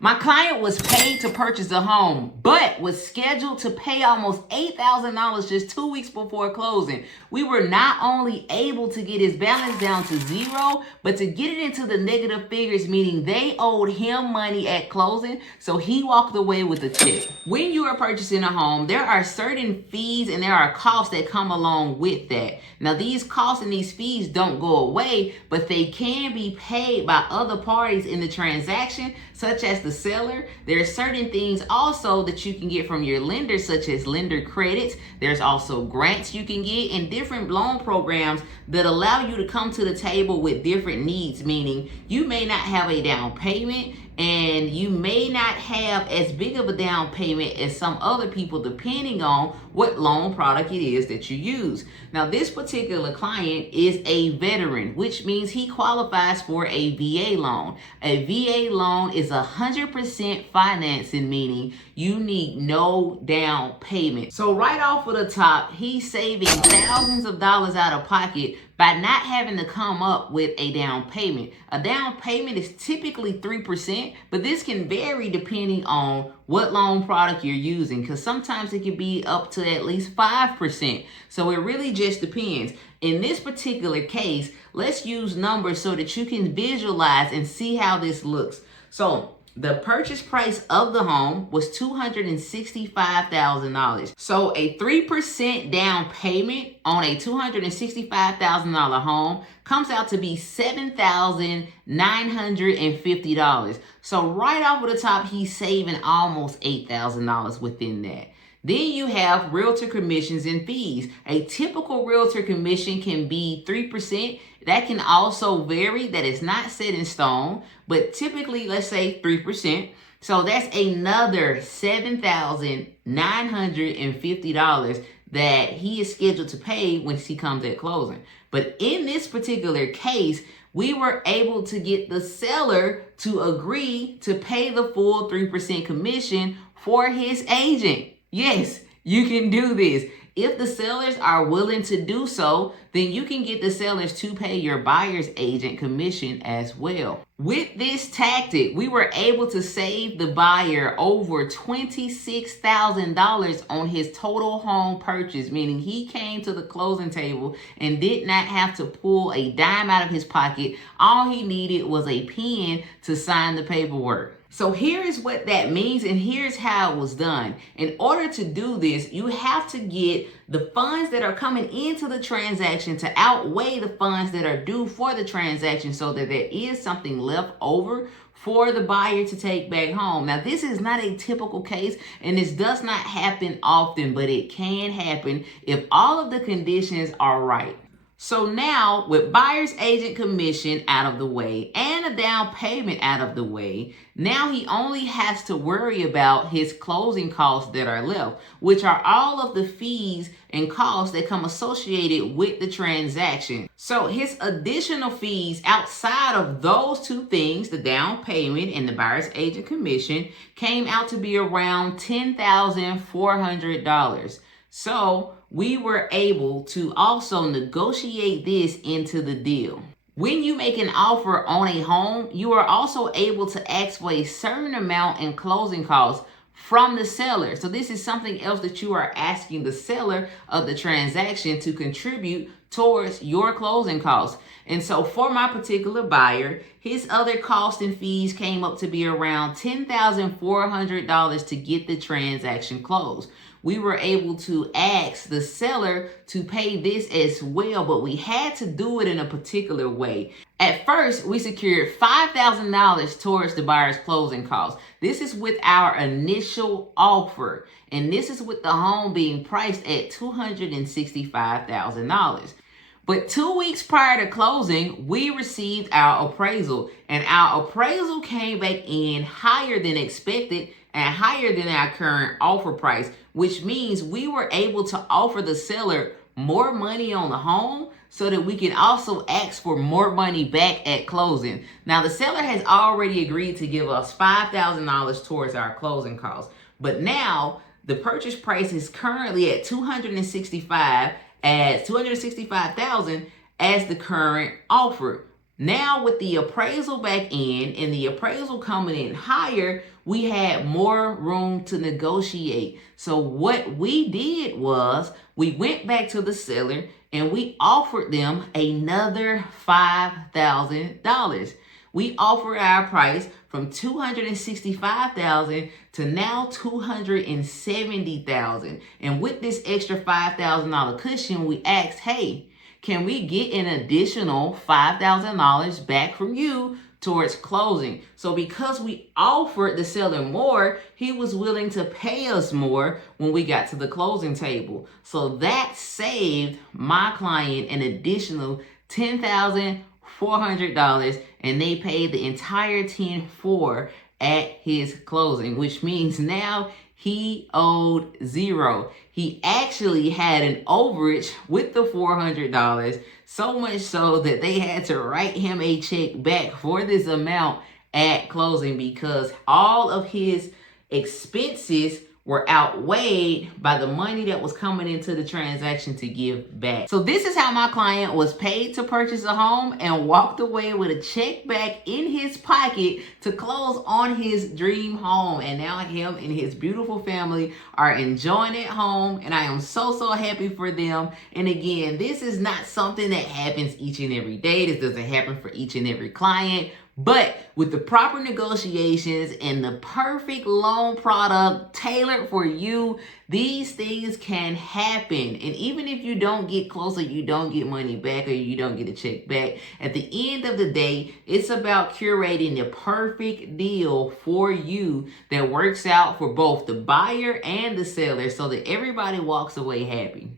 My client was paid to purchase a home, but was scheduled to pay almost $8,000 just 2 weeks before closing. We were not only able to get his balance down to zero, but to get it into the negative figures, meaning they owed him money at closing, so he walked away with a check. When you are purchasing a home, there are certain fees and there are costs that come along with that. Now, these costs and these fees don't go away, but they can be paid by other parties in the transaction, such as the seller. There are certain things also that you can get from your lender, such as lender credits. There's also grants you can get and different loan programs that allow you to come to the table with different needs, meaning you may not have a down payment and you may not have as big of a down payment as some other people, depending on what loan product it is that you use. Now, this particular client is a veteran, which means he qualifies for a VA loan. A VA loan is 100% financing, meaning you need no down payment. So right off of the top, he's saving thousands of dollars out of pocket by not having to come up with a down payment. A down payment is typically 3%, but this can vary depending on what loan product you're using, because sometimes it can be up to at least 5%. So it really just depends. In this particular case, let's use numbers so that you can visualize and see how this looks. So the purchase price of the home was $265,000. So a 3% down payment on a $265,000 home comes out to be $7,950. So right off of the top, he's saving almost $8,000 within that. Then you have realtor commissions and fees. A typical realtor commission can be 3%. That can also vary. That is not set in stone, but typically, let's say 3%. So that's another $7,950 that he is scheduled to pay when he comes at closing. But in this particular case, we were able to get the seller to agree to pay the full 3% commission for his agent. Yes, you can do this. If the sellers are willing to do so, then you can get the sellers to pay your buyer's agent commission as well. With this tactic, we were able to save the buyer over $26,000 on his total home purchase, meaning he came to the closing table and did not have to pull a dime out of his pocket. All he needed was a pen to sign the paperwork. So here is what that means, and here's how it was done. In order to do this, you have to get the funds that are coming into the transaction to outweigh the funds that are due for the transaction, so that there is something left over for the buyer to take back home. Now, this is not a typical case, and this does not happen often, but it can happen if all of the conditions are right. So now, with buyer's agent commission out of the way and a down payment out of the way, now he only has to worry about his closing costs that are left, which are all of the fees and costs that come associated with the transaction. So his additional fees outside of those two things, the down payment and the buyer's agent commission, came out to be around $10,400. So we were able to also negotiate this into the deal. When you make an offer on a home, you are also able to ask for a certain amount in closing costs from the seller. So this is something else that you are asking the seller of the transaction to contribute towards your closing costs. And so for my particular buyer, his other costs and fees came up to be around $10,400 to get the transaction closed. We were able to ask the seller to pay this as well, but we had to do it in a particular way. At first, we secured $5,000 towards the buyer's closing costs. This is with our initial offer, and this is with the home being priced at $265,000. But 2 weeks prior to closing, we received our appraisal, and our appraisal came back in higher than expected and higher than our current offer price, which means we were able to offer the seller more money on the home so that we can also ask for more money back at closing. Now, the seller has already agreed to give us $5,000 towards our closing costs, but now the purchase price is currently at $265,000 as the current offer. Now with the appraisal back in and the appraisal coming in higher, we had more room to negotiate. So what we did was we went back to the seller and we offered them another $5,000. We offered our price from $265,000 to now $270,000. And with this extra $5,000 cushion, we asked, hey, can we get an additional $5,000 back from you towards closing? So because we offered the seller more, he was willing to pay us more when we got to the closing table. So that saved my client an additional $10,400, and they paid the entire $10,400 at his closing, which means now he owed zero. He actually had an overage with the $400, so much so that they had to write him a check back for this amount at closing because all of his expenses were outweighed by the money that was coming into the transaction to give back. So this is how my client was paid to purchase a home and walked away with a check back in his pocket to close on his dream home. And now him and his beautiful family are enjoying it home, and I am so happy for them. And again, this is not something that happens each and every day. This doesn't happen for each and every client. But with the proper negotiations and the perfect loan product tailored for you, these things can happen. And even if you don't get close or you don't get money back or you don't get a check back, at the end of the day, it's about curating the perfect deal for you that works out for both the buyer and the seller so that everybody walks away happy.